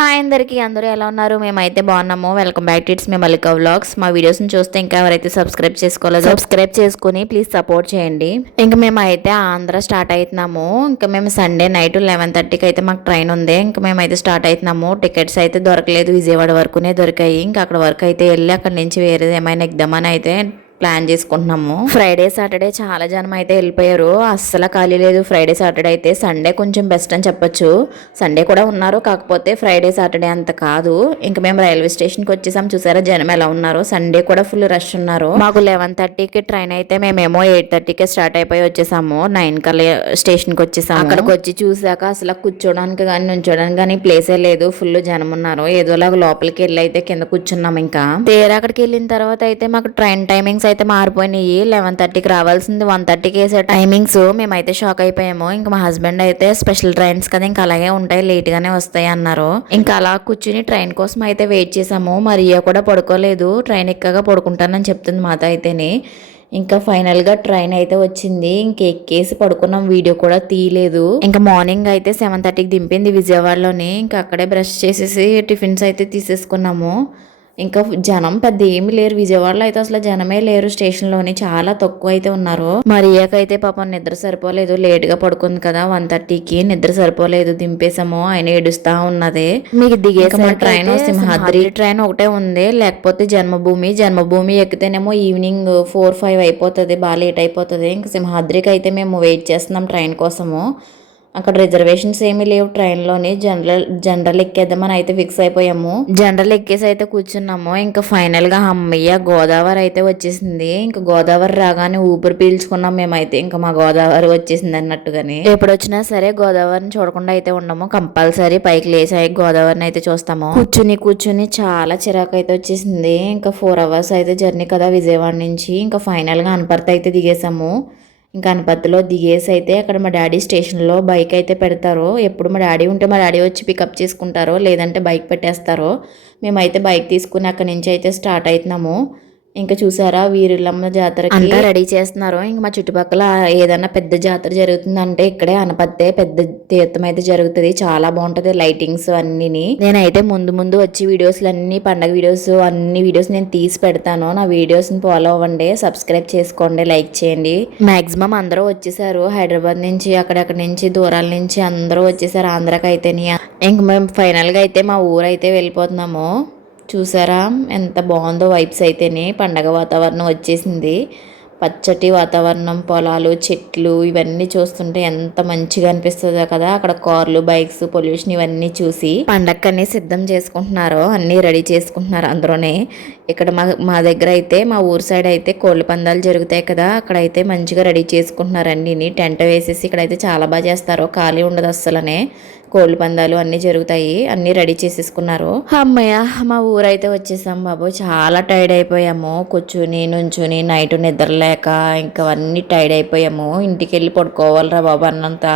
Hi అందరికీ అందరూ ఎలా ఉన్నారు? మేమైతే బాగున్నాము. Welcome back to it's me Mallika vlogs మా వీడియోస్ని చూస్తే ఇంకా ఎవరైతే సబ్స్క్రైబ్ చేసుకోలేదో సబ్స్క్రైబ్ చేసుకుని ప్లీజ్ సపోర్ట్ చేయండి. ఇంకా మేము అయితే ఆంధ్ర స్టార్ట్ అవుతున్నాము ఇంకా మేము సండే నైట్ లెవెన్ థర్టీకి అయితే మాకు ట్రైన్ ఉంది. ఇంకా మేమైతే స్టార్ట్ అవుతున్నాము టికెట్స్ అయితే దొరకలేదు. విజయవాడ వరకునే దొరికాయి. ఇంకా అక్కడ వరకు అయితే వెళ్ళి అక్కడ నుంచి వేరేది ఏమైనా ఎగ్దామని అయితే ప్లాన్ చేసుకుంటున్నాము. ఫ్రైడే సాటర్డే చాలా జనం అయితే వెళ్ళిపోయారు. అస్సలు ఖాళీ లేదు. ఫ్రైడే సాటర్డే అయితే సండే కొంచెం బెస్ట్ అని చెప్పొచ్చు. సండే కూడా ఉన్నారు. కాకపోతే ఫ్రైడే సాటర్డే అంత కాదు. ఇంకా మేము రైల్వే స్టేషన్కి వచ్చేసాం. చూసారా జనం ఎలా ఉన్నారు? సండే కూడా ఫుల్ రష్ ఉన్నారు. మాకు లెవెన్ థర్టీకి ట్రైన్ అయితే మేమేమో ఎయిట్ థర్టీకి స్టార్ట్ అయిపోయి వచ్చేసాము. నైన్ కల్లా స్టేషన్కి వచ్చేసాము. అక్కడికి వచ్చి చూసాక అసలు కూర్చోడానికి కానీ నుంచోడానికి కానీ ప్లేసే లేదు. ఫుల్ జనం ఉన్నారు. ఏదోలాగా లోపలికి వెళ్ళి అయితే కింద కూర్చున్నాం ఇంకా. తీరా అక్కడికి వెళ్ళిన తర్వాత అయితే మాకు ట్రైన్ టైమింగ్స్ అయితే మారిపోయినాయి. లెవెన్ థర్టీకి రావాల్సింది. వన్ థర్టీకి వేసే టైమింగ్స్ మేమైతే షాక్ అయిపోయాము. ఇంకా మా హస్బెండ్ అయితే స్పెషల్ ట్రైన్స్ కదా ఇంకా అలాగే ఉంటాయి. లేట్ గానే వస్తాయి అన్నారు. ఇంకా అలా కూర్చుని ట్రైన్ కోసం అయితే వెయిట్ చేసాము మరి కూడా పడుకోలేదు. ట్రైన్ ఎక్కగా పడుకుంటానని చెప్తుంది మాత అయితేనే. ఇంకా ఫైనల్గా ట్రైన్ అయితే వచ్చింది. ఇంక ఎక్కేసి పడుకున్నాం. వీడియో కూడా తీయలేదు. ఇంకా మార్నింగ్ అయితే సెవెన్ థర్టీకి దింపింది విజయవాడలోని. ఇంకా అక్కడే బ్రష్ చేసేసి టిఫిన్స్ అయితే తీసేసుకున్నాము. ఇంకా జనం పెద్ద ఏమి లేరు. విజయవాడలో అయితే అసలు జనమే లేరు. స్టేషన్లోని చాలా తక్కువ అయితే ఉన్నారు. మరియాకైతే పాపం నిద్ర సరిపోలేదు. లేట్గా పడుకుంది కదా. వన్ థర్టీకి నిద్ర సరిపోలేదు. దింపేసాము ఆయన ఏడుస్తా ఉన్నది. మీకు దిగేసిన ట్రైన్ సింహాద్రి ట్రైన్ ఒకటే ఉంది. లేకపోతే జన్మభూమి జన్మభూమి ఎక్కితేనేమో ఈవినింగ్ ఫోర్ ఫైవ్ అయిపోతుంది. బాగా లేట్ అయిపోతుంది. ఇంకా సింహాద్రికి అయితే మేము వెయిట్ చేస్తున్నాం ట్రైన్ కోసము. అక్కడ రిజర్వేషన్స్ ఏమీ లేవు. ట్రైన్లోనే జనరల్ జనరల్ ఎక్కేద్దామని అయితే ఫిక్స్ అయిపోయాము. జనరల్ ఎక్కేసి అయితే కూర్చున్నాము. ఇంకా ఫైనల్గా అమ్మయ్య గోదావరి అయితే వచ్చేసింది. ఇంకా గోదావరి రాగానే ఊపిరి పీల్చుకున్నాం మేమైతే. ఇంకా మా గోదావరి వచ్చేసింది అన్నట్టుగాని. ఎప్పుడు వచ్చినా సరే గోదావరిని చూడకుండా అయితే ఉండము. కంపల్సరీ పైకి లేచి గోదావరిని అయితే చూస్తాము. కూర్చుని కూర్చుని చాలా చిరాకు అయితే వచ్చేసింది. ఇంకా ఫోర్ అవర్స్ అయితే జర్నీ కదా విజయవాడ నుంచి. ఇంకా ఫైనల్గా అనపర్తి అయితే దిగేసాము. ఇంకా అనపత్తిలో దిగేసి అయితే అక్కడ మా డాడీ స్టేషన్లో బైక్ అయితే పెడతారు. ఎప్పుడు మా డాడీ ఉంటే మా డాడీ వచ్చి పికప్ చేసుకుంటారో లేదంటే బైక్ పెట్టేస్తారో మేమైతే బైక్ తీసుకుని అక్కడి నుంచి అయితే స్టార్ట్ అవుతున్నాము. ఇంకా చూసారా వీరులమ్మ జాతర అంతా రెడీ చేస్తున్నారు. ఇంకా మా చుట్టుపక్కల ఏదైనా పెద్ద జాతర జరుగుతుందంటే ఇక్కడే అనపత్తే పెద్ద తీర్థం అయితే జరుగుతుంది. చాలా బాగుంటది లైటింగ్స్ అన్ని నేనైతే ముందు ముందు వచ్చి వీడియోస్ అన్ని పండగ వీడియోస్ అన్ని వీడియోస్ నేను తీసి పెడతాను. నా వీడియోస్ని ఫాలో అవ్వండి సబ్స్క్రైబ్ చేసుకోండి లైక్ చేయండి. మాక్సిమం అందరూ వచ్చేసారు. హైదరాబాద్ నుంచి అక్కడక్కడ నుంచి దూరాల నుంచి అందరూ వచ్చేసారు. ఆంధ్రాకి అయితే ఇంక మేము ఫైనల్గా అయితే మా ఊరు అయితే వెళ్ళిపోతున్నాము. చూసారా? ఎంత బాగుందో వైబ్స్ అయితేనే పండగ వాతావరణం వచ్చేసింది. పచ్చటి వాతావరణం పొలాలు చెట్లు ఇవన్నీ చూస్తుంటే ఎంత మంచిగా అనిపిస్తుందో కదా! అక్కడ కార్లు బైక్స్ పొల్యూషన్ ఇవన్నీ చూసి పండక్కని సిద్ధం చేసుకుంటున్నారో అన్నీ రెడీ చేసుకుంటున్నారు అందులోనే. ఇక్కడ మా మా దగ్గర అయితే మా ఊరు సైడ్ అయితే కోళ్ళ పందాలు జరుగుతాయి కదా! అక్కడైతే మంచిగా రెడీ చేసుకుంటున్నారు అన్నీ టెంట్ వేసేసి ఇక్కడైతే చాలా బాగా చేస్తారు. ఖాళీ ఉండదు అస్సలనే. కోళ్ళ పందాలు అన్నీ జరుగుతాయి అన్నీ రెడీ చేసేసుకున్నారు. అమ్మయ్య మా ఊరైతే వచ్చేసాం బాబు. చాలా టైర్డ్ అయిపోయాము. కూర్చుని నుంచుని నైట్ నిద్రలేక ఇంకా అన్నీ టైర్డ్ అయిపోయాము. ఇంటికి వెళ్ళి పడుకోవాలిరా బాబు అన్నంత.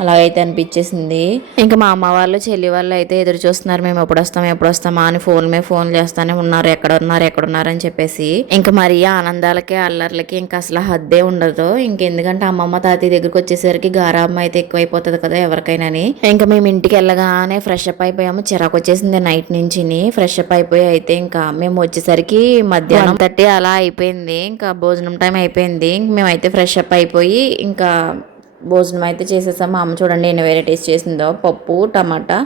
అలాగైతే అనిపించేసింది. ఇంకా మా అమ్మ వాళ్ళు చెల్లి వాళ్ళు అయితే ఎదురు చూస్తున్నారు. మేము ఎప్పుడు వస్తాం ఎప్పుడు వస్తామా అని ఫోన్ మీద ఫోన్ చేస్తానే ఉన్నారు. ఎక్కడ ఉన్నారు ఎక్కడ ఉన్నారు అని చెప్పేసి. ఇంకా మరి ఆనందాలకి అల్లర్లకి ఇంకా అసలు హద్దే ఉండదు. ఇంకెందుకంటే అమ్మమ్మ తాతయ్య దగ్గరికి వచ్చేసరికి గారాబం అయితే ఎక్కువైపోతుంది కదా ఎవరికైనా ఇంకా మేము ఇంటికి వెళ్ళగానే ఫ్రెష్ అప్ అయిపోయాము. చిరాకు వచ్చేసింది నైట్ నుంచి ఫ్రెష్ అప్ అయిపోయి అయితే ఇంకా మేము వచ్చేసరికి మధ్యాహ్నం తట్టి అలా అయిపోయింది. ఇంకా భోజనం టైం అయిపోయింది. మేమైతే ఫ్రెష్ అప్ అయిపోయి ఇంకా భోజనం అయితే చేసేసాం. మా అమ్మ చూడండి ఎన్ని వెరైటీస్ చేసిందో. పప్పు టమాటా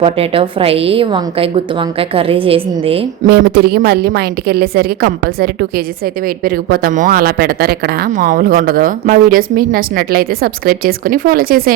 పొటాటో ఫ్రై వంకాయ గుత్తి వంకాయ కర్రీ చేసింది. మేము తిరిగి మళ్ళీ మా ఇంటికి వెళ్ళేసరికి కంపల్సరీ టూ కేజీస్ అయితే వెయిట్ పెరిగిపోతాము. అలా పెడతారు ఇక్కడ మామూలుగా ఉండదు. మా వీడియోస్ మీకు నచ్చినట్లయితే సబ్స్క్రైబ్ చేసుకుని ఫాలో చేసేయండి.